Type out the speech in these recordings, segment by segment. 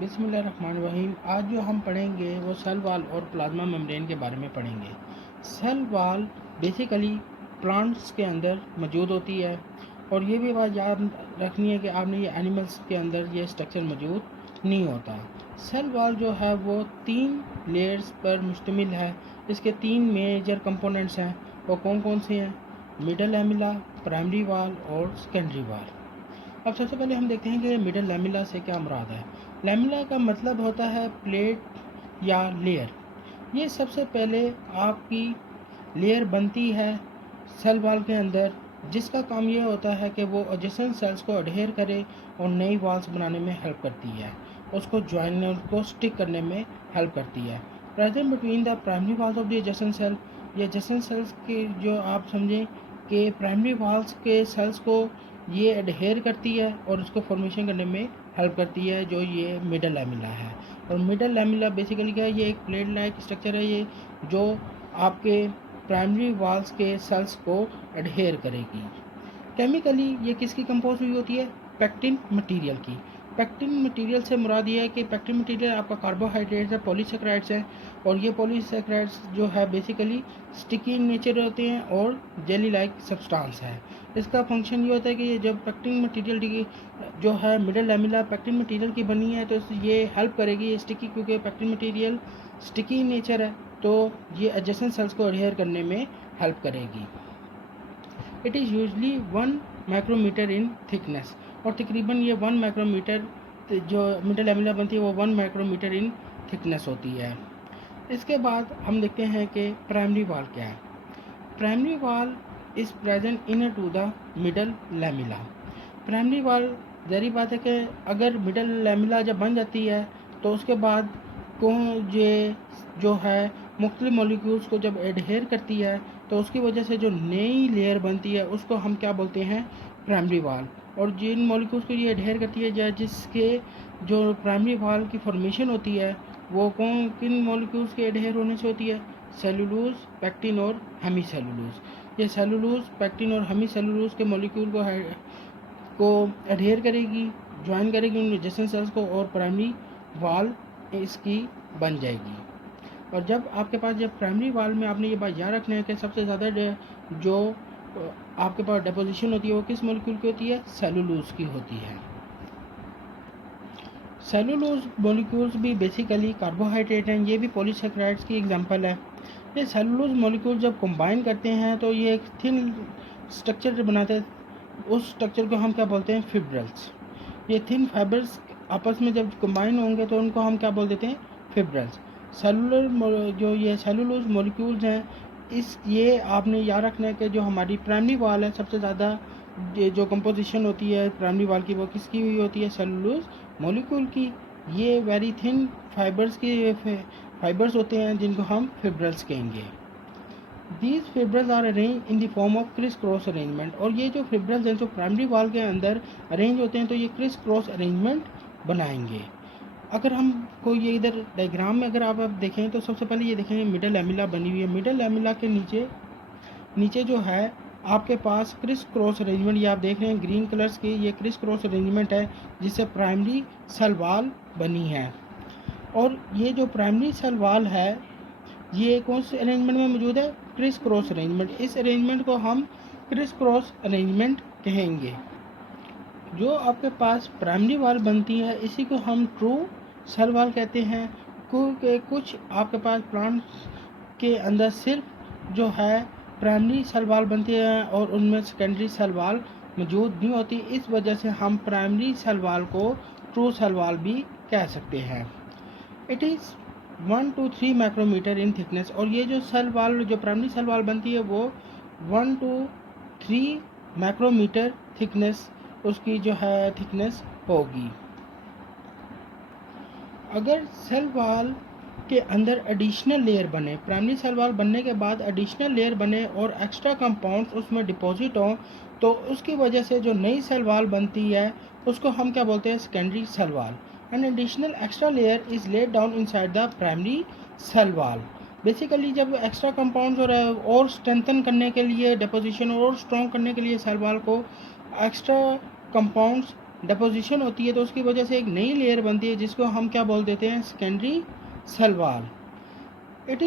बिस्मिल्लाहिर्रहमानिर्रहीम। आज जो हम पढ़ेंगे वो सेल वॉल और प्लाज्मा मेम्ब्रेन के बारे में पढ़ेंगे। सेल वॉल बेसिकली प्लांट्स के अंदर मौजूद होती है और ये भी बात याद रखनी है कि आपने ये एनिमल्स के अंदर ये स्ट्रक्चर मौजूद नहीं होता। सेल वॉल जो है वो 3 लेयर्स पर मुश्तमिल है। इसके 3 मेजर कंपोनेंट्स हैं। वो कौन कौन से हैं? मिडल लैमेला, प्राइमरी वॉल और सेकेंडरी वॉल। अब सबसे पहले हम देखते हैं कि मिडल लैमेला से क्या मुराद है। लैमेला का मतलब होता है प्लेट या लेयर। ये सबसे पहले आपकी लेयर बनती है सेल वॉल के अंदर, जिसका काम ये होता है कि वो एडजेसेंट सेल्स को अडहेयर करे और नई वॉल्स बनाने में हेल्प करती है, उसको ज्वाइन उसको स्टिक करने में हेल्प करती है। Present between the primary walls of the adjacent cell, ये एडजेसेंट सेल्स के जो आप समझें कि प्राइमरी वॉल्स के सेल्स को ये अडहेयर करती है और उसको फॉर्मेशन करने में हेल्प करती है, जो ये मिडल लैमेला है। और मिडल लैमेला बेसिकली क्या है? ये एक प्लेट लाइक स्ट्रक्चर है ये, जो आपके प्राइमरी वॉल्स के सेल्स को अडहेयर करेगी। केमिकली ये किसकी कंपोज हुई होती है? पेक्टिन मटेरियल की। पेक्टिन मटेरियल से मुराद ये है कि पेक्टिन मटेरियल आपका कार्बोहाइड्रेट्स है, पॉलीसेकेराइड्स हैं, और ये पॉलीसेकेराइड्स जो है बेसिकली स्टिकी इन नेचर होते हैं और जेली लाइक सब्सटेंस है। इसका फंक्शन ये होता है कि ये जब पेक्टिन मटेरियल जो है मिडल लैमेला पेक्टिन मटेरियल की बनी है, तो ये हेल्प करेगी ये स्टिकी, क्योंकि pectin material sticky in nature है, तो ये एडजेसेंट सेल्स को अडहेयर करने में हेल्प करेगी। It is usually 1 micrometre in thickness, और तकरीबन ये 1 माइक्रोमीटर जो मिडल लैमेला बनती है वो 1 माइक्रोमीटर इन थिकनेस होती है। इसके बाद हम देखते हैं कि प्राइमरी वॉल क्या है। Primary wall is present inner to the middle lamella. Primary wall ज़ाहिर बात है कि अगर मिडल लैमेला जब बन जाती है तो उसके बाद को ये जो है मुख्तलिफ मॉलिक्यूल्स को जब एडहेयर करती है, तो उसकी वजह से जो नई लेयर बनती है उसको हम क्या बोलते हैं? Primary wall. और जिन मॉलिक्यूल्स को ये एडहेयर करती है या जिसके जो प्राइमरी वॉल की फॉर्मेशन होती है वो कौन किन मॉलिक्यूल्स के एडहेयर होने से होती है? सेलुलोज, पेक्टिन और हेमी सेलुलोज। ये सेलुलोज, पेक्टिन और हेमी सेलुलोज के मॉलिक्यूल को एडहेयर करेगी, ज्वाइन करेगी उन एडजेसेंट सेल्स को, और प्राइमरी वॉल इसकी बन जाएगी। और जब आपके पास जब प्राइमरी वॉल में आपने ये बात याद रखना है कि सबसे ज़्यादा जो आपके पास डिपोजिशन होती है वो किस मॉलिक्यूल की होती है? सेलुलोज की होती है। सेलुलोज मॉलिक्यूल्स भी बेसिकली कार्बोहाइड्रेट हैं, ये भी पॉलीसेकेराइड्स की एग्जांपल है। ये सेलुलोज मॉलिक्यूल जब कंबाइन करते हैं तो ये एक थिन स्ट्रक्चर बनाते हैं, उस स्ट्रक्चर को हम क्या बोलते हैं? फिब्रल्स। ये थिन फाइबर्स आपस में जब कंबाइन होंगे तो उनको हम क्या बोल देते हैं? फिब्रल्स। सेलुलर जो ये सेलुलोज मॉलिक्यूल्स हैं, ये आपने याद रखना है कि जो हमारी प्राइमरी वॉल है सबसे ज़्यादा जो कंपोजिशन होती है प्राइमरी वॉल की वो किसकी हुई होती है? सेलुलोज मॉलिक्यूल की। ये वेरी थिन फाइबर्स होते हैं जिनको हम फिब्रल्स कहेंगे। These fibrils are arrange in the form of criss cross arrangement, और ये जो फिब्रल्स हैं जो प्राइमरी वॉल के अंदर अरेंज होते हैं तो ये क्रिस क्रॉस अरेंजमेंट बनाएंगे। अगर हम को ये इधर डायग्राम में अगर आप देखें तो सबसे पहले ये देखें मिडल लैमेला बनी हुई है। मिडल लैमेला के नीचे जो है आपके पास क्रिस क्रॉस अरेंजमेंट, ये आप देख रहे हैं ग्रीन कलर्स की, ये क्रिस क्रॉस अरेंजमेंट है जिससे प्राइमरी सेल वॉल बनी है। और ये जो प्राइमरी सेल वॉल है ये कौन से अरेंजमेंट में मौजूद है? Chris cross arrangement. इस अरेंजमेंट को हम क्रिस क्रॉस अरेंजमेंट कहेंगे। जो आपके पास प्राइमरी वॉल बनती है इसी को हम ट्रू सेल वॉल कहते हैं, क्योंकि कुछ आपके पास प्लांट्स के अंदर सिर्फ जो है प्राइमरी सेल वॉल बनती है और उनमें सेकेंडरी सेल वॉल मौजूद नहीं होती। इस वजह से हम प्राइमरी सेल वॉल को ट्रू सेल वॉल भी कह सकते हैं। It is 1 to 3 micrometre in thickness, और ये जो सेल वॉल जो प्राइमरी सेल वॉल बनती है वो 1 to 3 माइक्रोमीटर थिकनेस उसकी जो है थिकनेस होगी। अगर सेल वॉल के अंदर एडिशनल लेयर बने, प्राइमरी सेल वॉल बनने के बाद एडिशनल लेयर बने और एक्स्ट्रा कंपाउंड्स उसमें डिपॉजिट हों, तो उसकी वजह से जो नई सेल वॉल बनती है उसको हम क्या बोलते हैं? Secondary cell wall. An additional extra layer is laid down inside the primary cell wall. Basically जब एक्स्ट्रा कंपाउंड्स और स्ट्रेंथन करने के लिए डिपोजिशन और स्ट्रॉन्ग करने के लिए सेल वॉल को एक्स्ट्रा कंपाउंड्स डिपोजिशन होती है तो उसकी वजह से एक नई लेयर बनती है जिसको हम क्या बोल देते हैं, secondary cell wall. It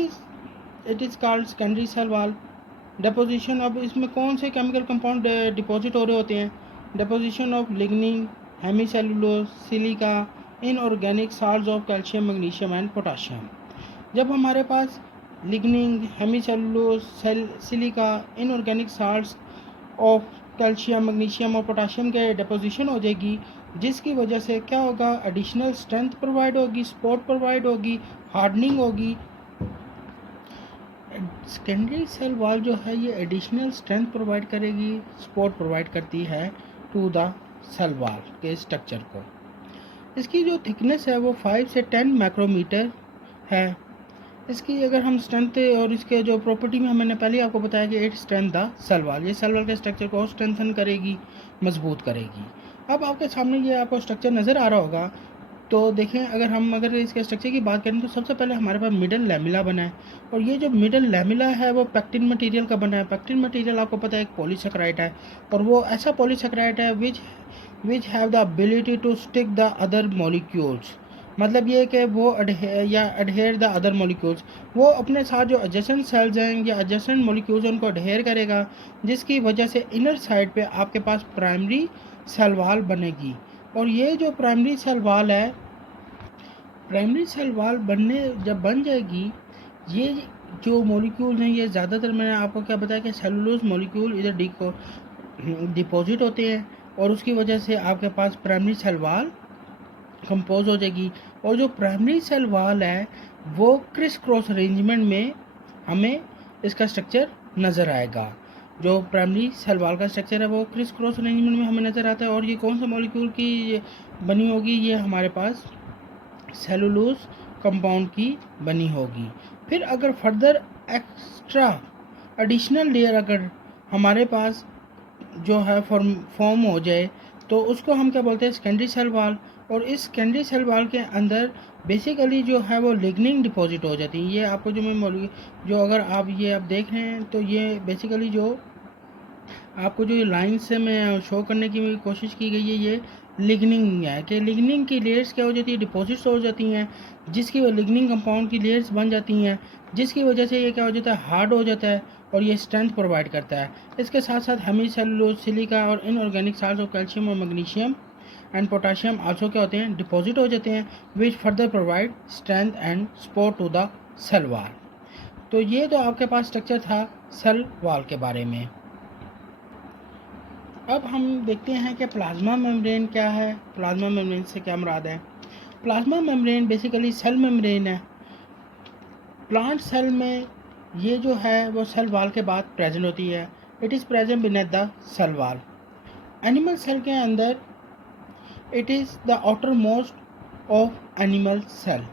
is called secondary cell wall deposition. अब इसमें कौन से केमिकल कंपाउंड डिपॉजिट हो रहे होते हैं, deposition of lignin, hemicellulose, silica, inorganic salts of calcium, magnesium and potassium. जब हमारे पास lignin, hemicellulose, silica, inorganic salts of calcium, magnesium और पोटाशियम के डिपोजिशन हो जाएगी, जिसकी वजह से क्या होगा, एडिशनल स्ट्रेंथ प्रोवाइड होगी, सपोर्ट प्रोवाइड होगी, हार्डनिंग होगी। सेकेंडरी सेल वॉल जो है ये एडिशनल स्ट्रेंथ प्रोवाइड करेगी, सपोर्ट प्रोवाइड करती है टू द सेल वॉल के स्ट्रक्चर को। इसकी जो थिकनेस है वो 5 से 10 माइक्रोमीटर है। इसकी अगर हम स्ट्रेंथ और इसके जो प्रॉपर्टी में मैंने पहले आपको बताया कि it strength the cell wall, ये सेल वॉल के स्ट्रक्चर को स्ट्रेंथन करेगी, मजबूत करेगी। अब आपके सामने ये आपको स्ट्रक्चर नज़र आ रहा होगा। तो देखें, अगर इसके स्ट्रक्चर की बात करें तो सबसे पहले हमारे पास मिडल लैमिला बना है, और ये जो मिडल लैमिला है वो पैक्टिन मटेरियल का बना है। पैक्टिन मटेरियल आपको पता है एक पॉलीसेकेराइड है, और वो ऐसा पॉलीसेकेराइड है which have the ability to stick the other molecules. मतलब ये कि वो अडहेयर द अदर मॉलिक्यूल्स, वो अपने साथ जो एडजेसेंट सेल्स हैं या एडजेसेंट मॉलिक्यूल्स उनको अडहेयर करेगा, जिसकी वजह से इनर साइड पे आपके पास प्राइमरी सेल वॉल बनेगी। और ये जो प्राइमरी सेल वॉल है, प्राइमरी सेल वॉल जब बन जाएगी, ये जो मॉलिक्यूल्स हैं ये ज़्यादातर मैंने आपको क्या बताया कि सेलुलोज मॉलिक्यूल इधर डिपॉजिट होते हैं, और उसकी वजह से आपके पास प्राइमरी सेल वॉल कंपोज हो जाएगी। और जो प्राइमरी सेल वॉल है वो क्रिस क्रॉस अरेंजमेंट में हमें इसका स्ट्रक्चर नज़र आएगा। जो प्राइमरी सेल वॉल का स्ट्रक्चर है वो क्रिस क्रॉस अरेंजमेंट में हमें नज़र आता है। और ये कौन सा मॉलिक्यूल की बनी होगी, ये हमारे पास सेलुलोज कंपाउंड की बनी होगी। फिर अगर फर्दर एक्स्ट्रा एडिशनल लेयर अगर हमारे पास जो है फॉर्म हो जाए तो उसको हम क्या बोलते हैं, सेकेंडरी सेल वॉल। और इस सेकेंडरी सेल वॉल के अंदर बेसिकली जो है वो लिग्निन डिपॉजिट हो जाती है। ये आपको जो अगर आप देख रहे हैं तो ये बेसिकली जो आपको जो लाइन से मैं शो करने की कोशिश की गई है, ये लिग्निन है कि लिग्निन की लेयर्स क्या हो जाती है, डिपॉजिट्स हो जाती हैं, जिसकी लिग्निन कंपाउंड की लेयर्स बन जाती हैं, जिसकी वजह से ये क्या हो जाता है, हार्ड हो जाता है और ये स्ट्रेंथ प्रोवाइड करता है। इसके साथ साथ हेमीसेलुलोज, सिलिका और इनऑर्गेनिक साल्ट्स ऑफ कैल्शियम और मैग्नीशियम एंड पोटाशियम आल्सो क्या होते हैं, डिपॉजिट हो जाते हैं, which further provide strength and support to the cell wall. तो ये तो आपके पास स्ट्रक्चर था सेल वॉल के बारे में। अब हम देखते हैं कि प्लाज्मा मेम्ब्रेन क्या है, प्लाज्मा मेम्ब्रेन से क्या मुराद है। Plasma membrane basically cell membrane है। प्लांट सेल में ये जो है वो सेल वॉल के बाद प्रेजेंट होती है। It is present beneath the cell wall. Animal cell के अंदर it is the outer most of animal cell.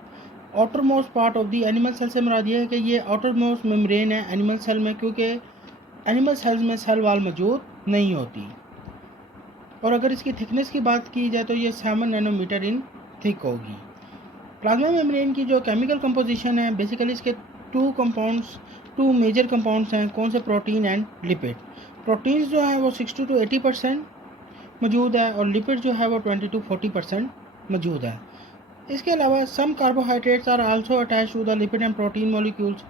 Outer most part of the animal cell से मुराद ये है कि ये आउटर मोस्ट मेम्ब्रेन है एनिमल सेल में, क्योंकि एनिमल सेल्स में सेल वॉल मौजूद नहीं होती। और अगर इसकी थिकनेस की बात की जाए तो ये 7 नैनोमीटर इन थिक होगी। प्लाज्मा मेम्ब्रेन की जो केमिकल कंपोजिशन है, बेसिकली इसके टू मेजर कंपाउंड्स हैं। कौन से, प्रोटीन एंड लिपिड। प्रोटीन्स जो हैं वो 60 to 80% मौजूद है, और लिपिड जो है वो 20 to 40% मौजूद है। इसके अलावा some carbohydrates are also attach to the lipid and protein molecules.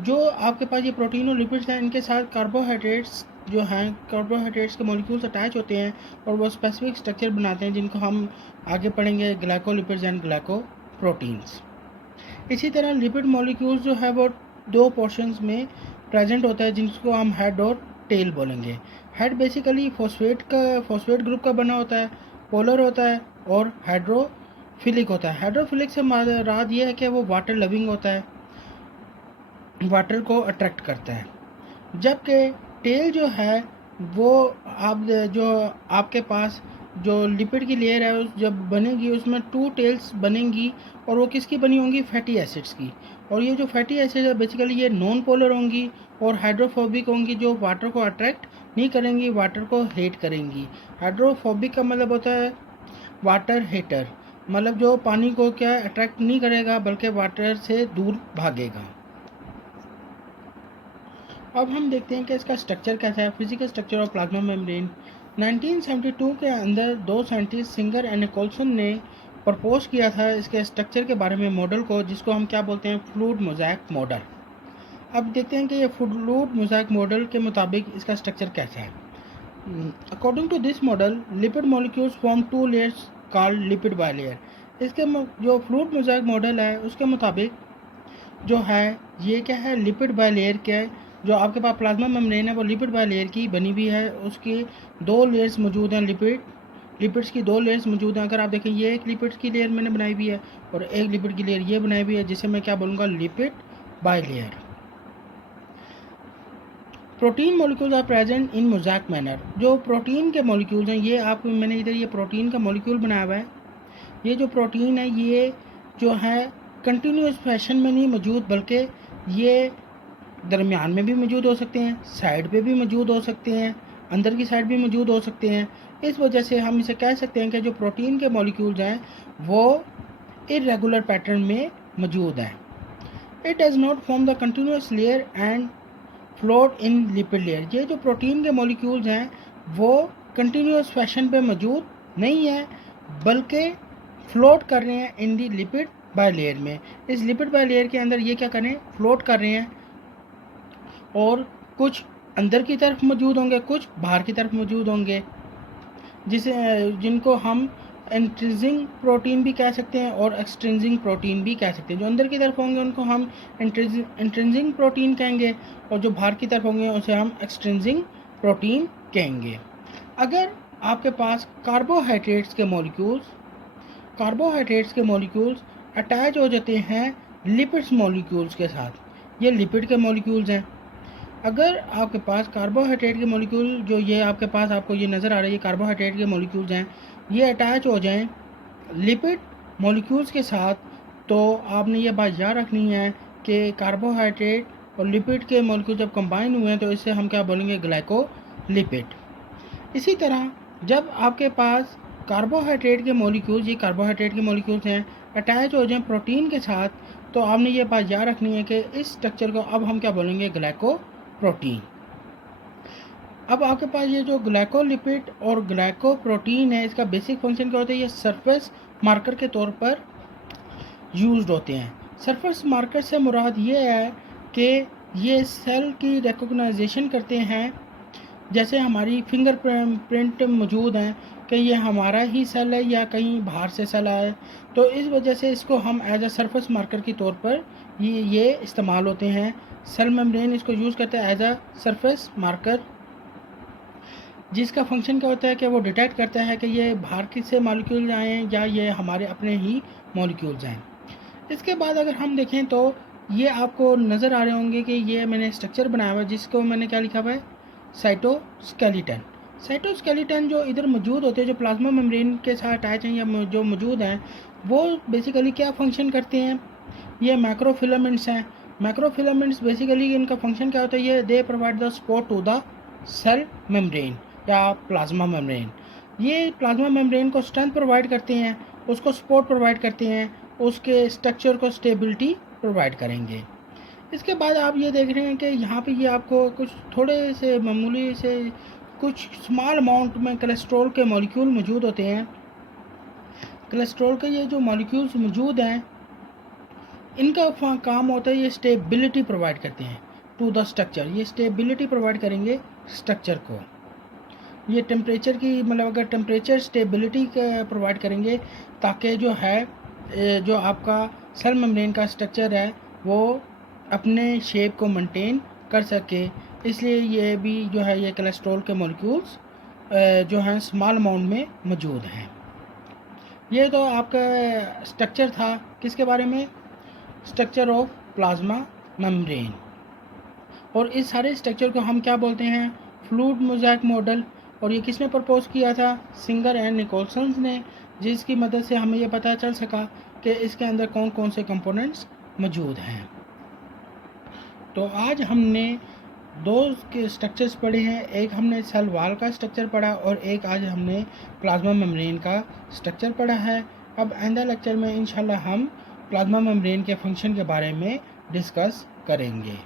जो आपके पास ये प्रोटीन और लिपिड्स हैं, इनके साथ कार्बोहाइड्रेट्स जो हैं, कार्बोहाइड्रेट्स के मॉलिक्यूल्स अटैच होते हैं और वो स्पेसिफिक स्ट्रक्चर बनाते हैं, जिनको हम आगे पढ़ेंगे, ग्लाइकोलिपिड्स एंड ग्लाइकोप्रोटीन्स। इसी तरह लिपिड मॉलिक्यूल्स जो है वो 2 पोर्शंस में प्रेजेंट होता है, जिनको हम हेड और टेल बोलेंगे। हेड बेसिकली फॉस्फेट ग्रुप का बना होता है, पोलर होता है और हाइड्रोफिलिक होता है। हाइड्रोफिलिक से मुराद ये है कि वो वाटर लविंग होता है, वाटर को अट्रैक्ट करता है। जबकि टेल जो है वो जो आपके पास जो लिपिड की लेयर है जब बनेगी उसमें 2 टेल्स बनेंगी, और वो किसकी बनी होंगी, फैटी एसिड्स की। और ये जो फैटी एसिड है बेसिकली ये नॉन पोलर होंगी और हाइड्रोफोबिक होंगी, जो वाटर को अट्रैक्ट नहीं करेंगी, वाटर को हेट करेंगी। हाइड्रोफोबिक का मतलब होता है वाटर हेटर, मतलब जो पानी को क्या अट्रैक्ट नहीं करेगा बल्कि वाटर से दूर भागेगा। अब हम देखते हैं कि इसका स्ट्रक्चर कैसा है, physical structure of plasma membrane. 1972 के अंदर दो साइंटिस्ट सिंगर एंड निकोलसन ने प्रपोज किया था इसके स्ट्रक्चर के बारे में मॉडल को, जिसको हम क्या बोलते हैं, फ्लूइड मोज़ेक मॉडल। अब देखते हैं कि ये फ्लूइड मोज़ेक मॉडल के मुताबिक इसका स्ट्रक्चर कैसा है। According to this model lipid molecules form two layers called lipid bilayer. इसके जो फ्लूइड मोज़ेक मॉडल है उसके मुताबिक जो है ये क्या है, लिपिड बाइलेयर क्या है। जो आपके पास प्लाज्मा मेम्ब्रेन है वो लिपिड बाइलेयर की बनी हुई है, उसकी दो लेयर्स मौजूद हैं, लिपिड्स की दो लेयर्स मौजूद हैं। अगर आप देखें ये एक लिपिड्स की लेयर मैंने बनाई हुई है और एक लिपिड की लेयर ये बनाई हुई है, जिसे मैं क्या बोलूँगा, lipid bilayer. Protein molecules are present in mosaic manner. जो प्रोटीन के मॉलिक्यूल्स हैं ये आपको, मैंने इधर ये प्रोटीन का मॉलिक्यूल बनाया हुआ है। ये जो प्रोटीन है ये जो है कंटिन्यूस फैशन में नहीं मौजूद, बल्कि ये दरमियान में भी मौजूद हो सकते हैं, साइड पे भी मौजूद हो सकते हैं, अंदर की साइड भी मौजूद हो सकते हैं। इस वजह से हम इसे कह सकते हैं कि जो प्रोटीन के मॉलिक्यूल्स हैं वो इरेगुलर पैटर्न में मौजूद हैं। It does not form the continuous layer and float in lipid layer. ये जो प्रोटीन के मॉलिक्यूल्स हैं वो कंटिन्यूस फैशन पे मौजूद नहीं है, बल्कि फ्लोट कर रहे हैं इन दी लिपिड बाइलेयर में। इस लिपिड बाइलेयर के अंदर ये क्या करें, फ्लोट कर रहे हैं, और कुछ अंदर की तरफ मौजूद होंगे, कुछ बाहर की तरफ मौजूद होंगे, जिनको हम इंट्रिंसिक प्रोटीन भी कह सकते हैं और एक्सट्रिंसिक प्रोटीन भी कह सकते हैं। जो अंदर की तरफ होंगे उनको हम इंट्रिंसिक प्रोटीन कहेंगे और जो बाहर की तरफ होंगे उसे हम एक्सट्रिंसिक प्रोटीन कहेंगे। अगर आपके पास कार्बोहाइड्रेट्स के मॉलिक्यूल्स अटैच हो जाते हैं लिपिड्स मॉलिक्यूल्स के साथ, ये लिपिड के मॉलिक्यूल्स हैं। अगर आपके पास कार्बोहाइड्रेट के मॉलिक्यूल, जो ये आपके पास आपको ये नज़र आ रहा है, ये कार्बोहाइड्रेट के मॉलिक्यूल्स हैं, ये अटैच हो जाएं लिपिड मॉलिक्यूल्स के साथ, तो आपने ये बात याद रखनी है कि कार्बोहाइड्रेट और लिपिड के मॉलिक्यूल जब कंबाइन हुए हैं तो इससे हम क्या बोलेंगे, ग्लाइकोलिपिड। इसी तरह जब आपके पास कार्बोहाइड्रेट के मॉलिक्यूल्स, ये कार्बोहाइड्रेट के मॉलिक्यूल्स हैं, अटैच हो जाएं प्रोटीन के साथ, तो आपने ये बात याद रखनी है कि इस स्ट्रक्चर को अब हम क्या बोलेंगे, ग्लाइकोप्रोटीन। अब आपके पास ये जो ग्लाइकोलिपिड और ग्लाइकोप्रोटीन है, इसका बेसिक फंक्शन क्या होता है, ये सरफेस मार्कर के तौर पर यूज्ड होते हैं। सरफेस मार्कर से मुराद ये है कि ये सेल की रिकॉग्नाइजेशन करते हैं, जैसे हमारी फिंगर प्रिंट मौजूद हैं कि ये हमारा ही सेल है या कहीं बाहर से सेल आया, तो इस वजह से इसको हम एज अ सरफेस मार्कर के तौर पर ये इस्तेमाल होते हैं। सेल मेम्ब्रेन इसको यूज़ करते हैं एज अ सरफेस मार्कर, जिसका फंक्शन क्या होता है कि वो डिटेक्ट करता है कि ये बाहर से मॉलिक्यूल्स आए हैं या ये हमारे अपने ही मॉलिक्यूल्स हैं। इसके बाद अगर हम देखें तो ये आपको नज़र आ रहे होंगे कि ये मैंने स्ट्रक्चर बनाया हुआ है, जिसको मैंने क्या लिखा हुआ है, साइटोस्केलेटन। साइटोस्केलेटन जो इधर मौजूद होते हैं, जो प्लाज्मा मेम्ब्रेन के साथ अटैच हैं या जो मौजूद हैं, वो बेसिकली क्या फंक्शन करते हैं, ये मैक्रोफिलामेंट्स हैं। मैक्रोफिलामेंट्स बेसिकली इनका फंक्शन क्या होता है, ये they provide the support to the cell membrane या प्लाज्मा मेम्ब्रेन। ये प्लाज्मा मेम्ब्रेन को स्ट्रेंथ प्रोवाइड करते हैं, उसको सपोर्ट प्रोवाइड करते हैं, उसके स्ट्रक्चर को स्टेबिलिटी प्रोवाइड करेंगे। इसके बाद आप ये देख रहे हैं कि यहाँ पे ये आपको कुछ थोड़े से मामूली से कुछ स्मॉल अमाउंट में कोलेस्ट्रॉल के मॉलिक्यूल मौजूद होते हैं। कोलेस्ट्रॉल के ये जो मॉलिक्यूल्स मौजूद हैं, इनका काम होता है ये स्टेबिलिटी प्रोवाइड करते हैं टू द स्ट्रक्चर। ये स्टेबिलिटी प्रोवाइड करेंगे स्ट्रक्चर को। ये टेम्परेचर की, मतलब अगर टेम्परेचर स्टेबिलिटी प्रोवाइड करेंगे ताकि जो है जो आपका सेल मेम्ब्रेन का स्ट्रक्चर है वो अपने शेप को मेंटेन कर सके। इसलिए ये भी जो है ये कोलेस्ट्रॉल के मॉलिक्यूल्स जो हैं स्मॉल अमाउंट में मौजूद हैं। ये तो आपका स्ट्रक्चर था किसके बारे में, स्ट्रक्चर ऑफ प्लाज्मा मेम्ब्रेन। और इस सारे स्ट्रक्चर को हम क्या बोलते हैं, फ्लूइड मोज़ेक मॉडल। और ये किसने प्रपोज किया था, सिंगर एंड निकोलसन ने, जिसकी मदद से हमें ये पता चल सका कि इसके अंदर कौन कौन से कंपोनेंट्स मौजूद हैं। तो आज हमने दो के स्ट्रक्चर्स पढ़े हैं, एक हमने सेल वॉल का स्ट्रक्चर पढ़ा और एक आज हमने प्लाज्मा मेम्ब्रेन का स्ट्रक्चर पढ़ा है। अब आइंदा लेक्चर में इंशाल्लाह हम प्लाज्मा मेम्ब्रेन के फंक्शन के बारे में डिस्कस करेंगे।